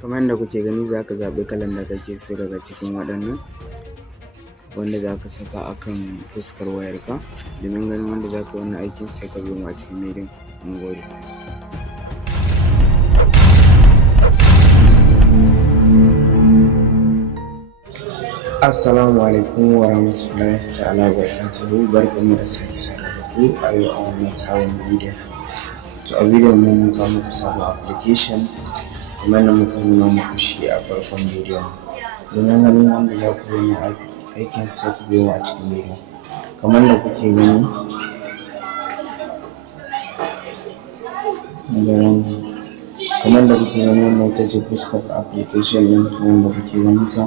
Kamar yadda kuke gani za ka zaɓi kalan da kake so daga cikin waɗannan wanda za ka saka a kan fuskar wayarka. Domin ganin wanda za ka yi wannan aikin sai ka biyo mu a cikin bidiyon. Mun gode. Assalamu alaikum wa rahmatullahi ta'ala wa barakatuhu. Barkanmu da sake saduwa da ku a yau a wannan sabon bidiyon. To a bidiyon mun kawo muku sabon application kamar yadda muka nuna muku shi a farkon bidiyon. Domin ganin wanda za ku yi aikin sai ku biyo mu a cikin bidiyon. Kamar da kuke gani wannan ita ce fuskar application ɗin wanda kuke ganin sa.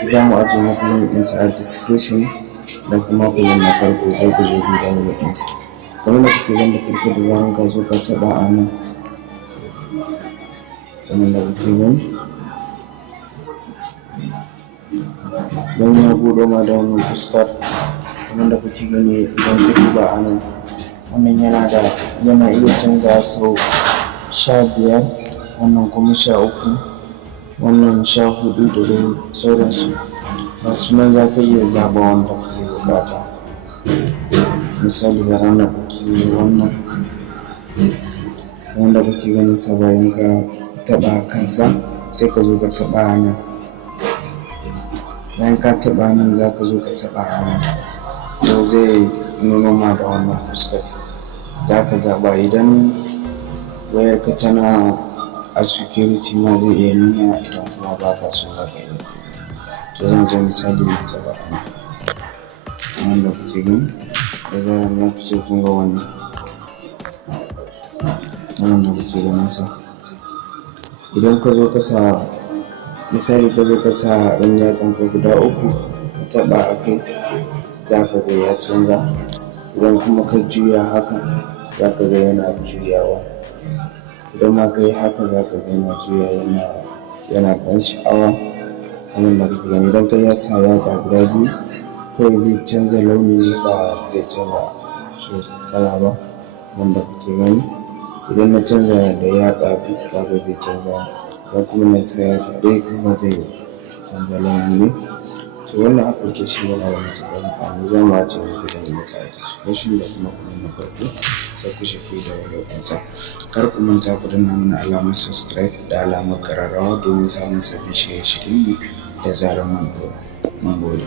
Za mu ajiye muku link ɗinsa a description da kuma comment na farko sai ku je ku download ɗinsa. Kamar da kuke gani da farko da zaran ka zo ka taɓa a nan, kamar da kuke gani don ya buɗo ma da wannan fuskar. Kamar da kuke gani idan ka duba a nan, wannan yana iya canza sau 15, wannan kuma 13, wannan 14 da dai sauransu. Ga su nan za ka iya zaɓa wanda kake buƙata. Misali bari na ɗauki wannan. Kamar da kuke ganin sa, bayan ka taɓa kansa sai ka zo ka taɓa a nan. Bayan ka taɓa nan za ka zo ka taɓa a nan. To zai nuno ma da wannan fuskar. Za ka zaɓa idan wayarka tana a security ma zai iya nuna, idan kuma ba ka so za ka iya. To zan zo misali na taɓa a nan. Kamar da kuke gani da zarar na fice kun ga wannan. Kamar da kuke ganin sa. Idan ka zo ka sa misali ka zo ka sa ɗan yatsanka guda 3 ka taɓa a kai, za ka ga ya canza. Idan kuma ka juya haka za ka ga yana juyawa. Idan ma ka yi haka za ka ga yana juyawa, yana ban sha'awa. Kamar da kuke gani idan ka yi sa yatsa guda 2 kawai zai canza launi ne, ba zai canza kala ba. Kamar da kuke gani idan na canza da yatsa 2 kaga zai canza, idan kuma na sa yatsa 1 kuma zai canza launi ne. To wannan application yana da matuƙar amfani. Za mu ajiye muku link ɗinsa a description da kuma comment na farko sai ku je ku yi download ɗinsa. Kar ku manta ku danna mana alamar subscribe da alamar ƙararrawa domin samun sabbin shirye-shiryenmu da zarar mun ɗora. Mun gode.